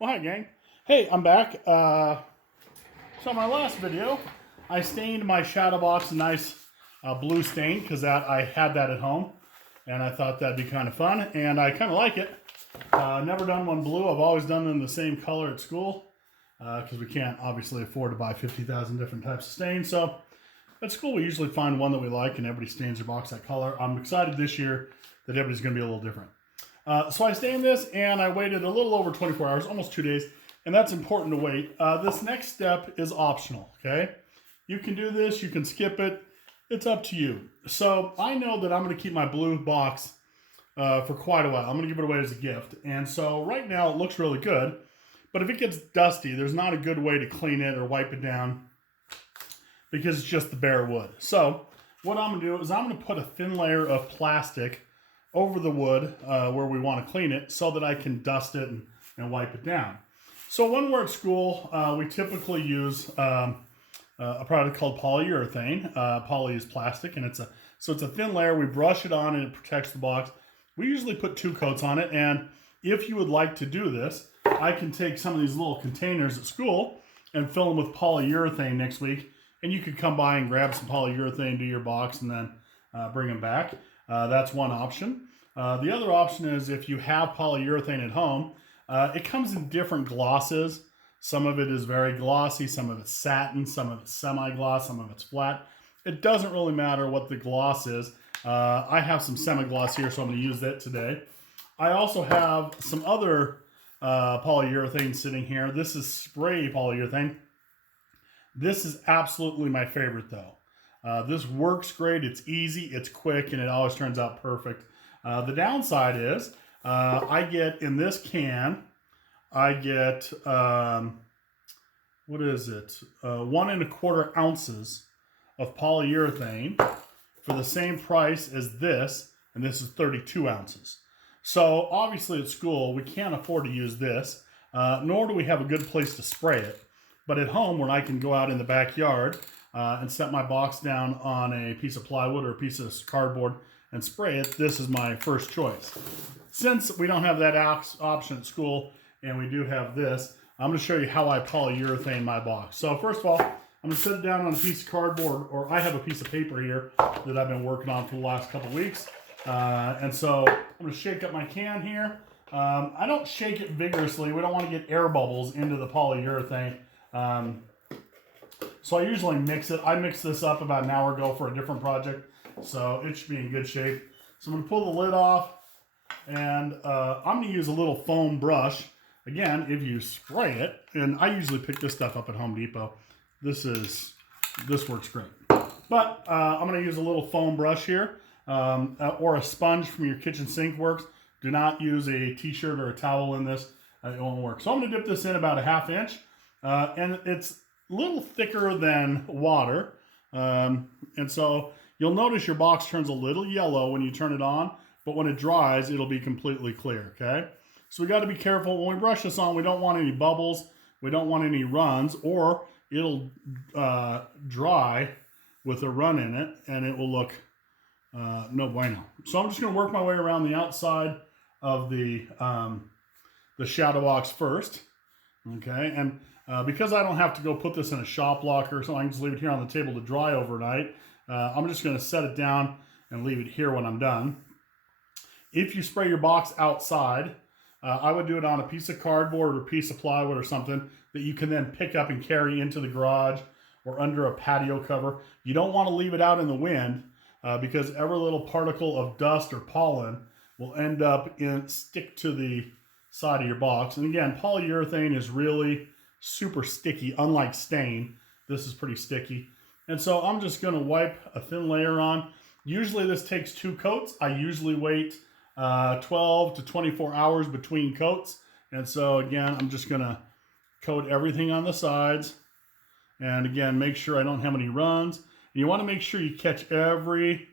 Well, hi, gang. Hey, I'm back. So my last video, I stained my shadow box a nice blue stain because I had that at home, and I thought that'd be kind of fun, and I kind of like it. Never done one blue. I've always done them the same color at school because we can't obviously afford to buy 50,000 different types of stains. So at school, we usually find one that we like, and everybody stains their box that color. I'm excited this year that everybody's going to be a little different. So I stained this, and I waited a little over 24 hours, almost 2 days, and that's important to wait. This next step is optional, okay? You can do this, you can skip it, it's up to you. So I know that I'm going to keep my blue box for quite a while. I'm going to give it away as a gift, and so right now it looks really good, but if it gets dusty, there's not a good way to clean it or wipe it down because it's just the bare wood. So what I'm going to do is I'm going to put a thin layer of plastic over the wood where we want to clean it so that I can dust it and wipe it down. So when we're at school, we typically use a product called polyurethane. Poly is plastic, and it's a thin layer. We brush it on, and it protects the box. We usually put 2 coats on it, and if you would like to do this, I can take some of these little containers at school and fill them with polyurethane next week, and you could come by and grab some polyurethane, do your box, and then bring them back. That's one option. The other option is if you have polyurethane at home, it comes in different glosses. Some of it is very glossy, some of it's satin, some of it's semi-gloss, some of it's flat. It doesn't really matter what the gloss is. I have some semi-gloss here, so I'm going to use that today. I also have some other polyurethane sitting here. This is spray polyurethane. This is absolutely my favorite, though. This works great. It's easy, it's quick, and it always turns out perfect. The downside is I get in this can, I get, what is it? 1 1/4 ounces of polyurethane for the same price as this, and this is 32 ounces. So obviously at school, we can't afford to use this, nor do we have a good place to spray it. But at home, when I can go out in the backyard and set my box down on a piece of plywood or a piece of cardboard and spray it, this is my first choice. Since we don't have that option at school and we do have this, I'm going to show you how I polyurethane my box. So first of all, I'm going to set it down on a piece of cardboard, or I have a piece of paper here that I've been working on for the last couple weeks. And so I'm going to shake up my can here. I don't shake it vigorously. We don't want to get air bubbles into the polyurethane. So I usually mix it. I mixed this up about an hour ago for a different project, so it should be in good shape. So I'm going to pull the lid off, and I'm going to use a little foam brush. Again, if you spray it, and I usually pick this stuff up at Home Depot. This works great. But I'm going to use a little foam brush here, or a sponge from your kitchen sink works. Do not use a t-shirt or a towel in this. It won't work. So I'm going to dip this in about a 1/2 inch. And it's a little thicker than water. And so you'll notice your box turns a little yellow when you turn it on, but when it dries, it'll be completely clear, okay? So we got to be careful. When we brush this on, we don't want any bubbles. We don't want any runs, or it'll dry with a run in it, and it will look no bueno. So I'm just going to work my way around the outside of the shadow box first, okay? And because I don't have to go put this in a shop locker, so I can just leave it here on the table to dry overnight, I'm just going to set it down and leave it here when I'm done. If you spray your box outside, I would do it on a piece of cardboard or a piece of plywood or something that you can then pick up and carry into the garage or under a patio cover. You don't want to leave it out in the wind because every little particle of dust or pollen will end up stick to the side of your box. And again, polyurethane is really super sticky, unlike stain. This is pretty sticky. And so I'm just going to wipe a thin layer on. Usually this takes 2 coats. I usually wait 12 to 24 hours between coats. And so again, I'm just going to coat everything on the sides. And again, make sure I don't have any runs. And you want to make sure you catch every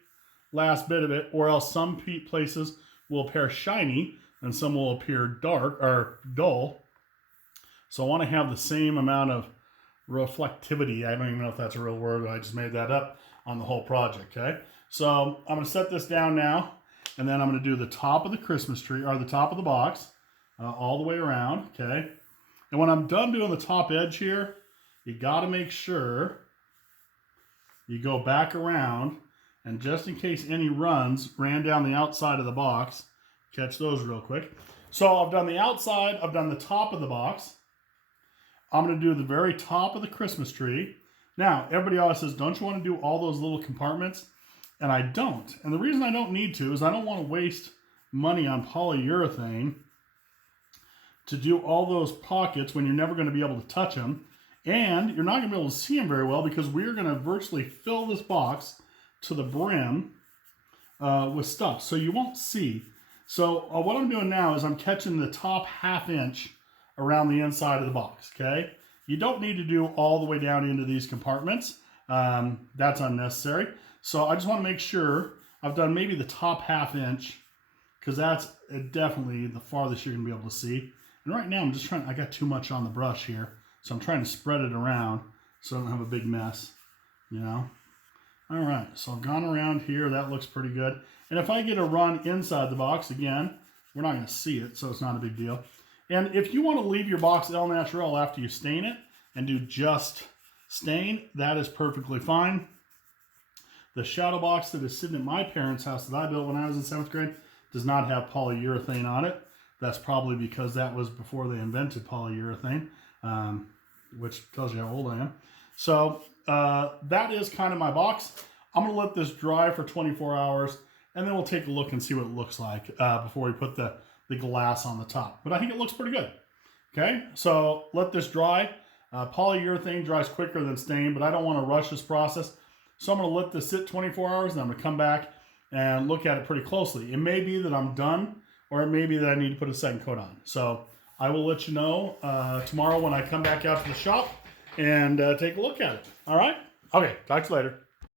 last bit of it, or else some places will appear shiny and some will appear dark or dull. So I want to have the same amount of reflectivity. I don't even know if that's a real word. I just made that up on the whole project, okay? So I'm going to set this down now, and then I'm going to do the top of the Christmas tree, or the top of the box, all the way around, okay? And when I'm done doing the top edge here, you got to make sure you go back around, and just in case any runs ran down the outside of the box, catch those real quick. So I've done the outside, I've done the top of the box. I'm going to do the very top of the Christmas tree. Now, everybody always says, don't you want to do all those little compartments? And I don't. And the reason I don't need to is I don't want to waste money on polyurethane to do all those pockets when you're never going to be able to touch them. And you're not going to be able to see them very well because we're going to virtually fill this box to the brim with stuff. So you won't see. So what I'm doing now is I'm catching the top ½ inch around the inside of the box, okay? You don't need to do all the way down into these compartments. That's unnecessary. So I just want to make sure I've done maybe the top ½ inch, because that's definitely the farthest you're going to be able to see. And right now I'm just trying, I got too much on the brush here. So I'm trying to spread it around so I don't have a big mess, you know? All right, so I've gone around here. That looks pretty good. And if I get a run inside the box, again, we're not going to see it, so it's not a big deal. And if you want to leave your box El Natural after you stain it and do just stain, that is perfectly fine. The shadow box that is sitting at my parents' house that I built when I was in 7th grade does not have polyurethane on it. That's probably because that was before they invented polyurethane. Which tells you how old I am. So that is kind of my box. I'm going to let this dry for 24 hours, and then we'll take a look and see what it looks like before we put the glass on the top. But I think it looks pretty good. Okay, so let this dry. Polyurethane dries quicker than stain, but I don't want to rush this process. So I'm going to let this sit 24 hours, and I'm going to come back and look at it pretty closely. It may be that I'm done, or it may be that I need to put a second coat on. So I will let you know tomorrow when I come back out to the shop and take a look at it. All right? Okay, talk to you later.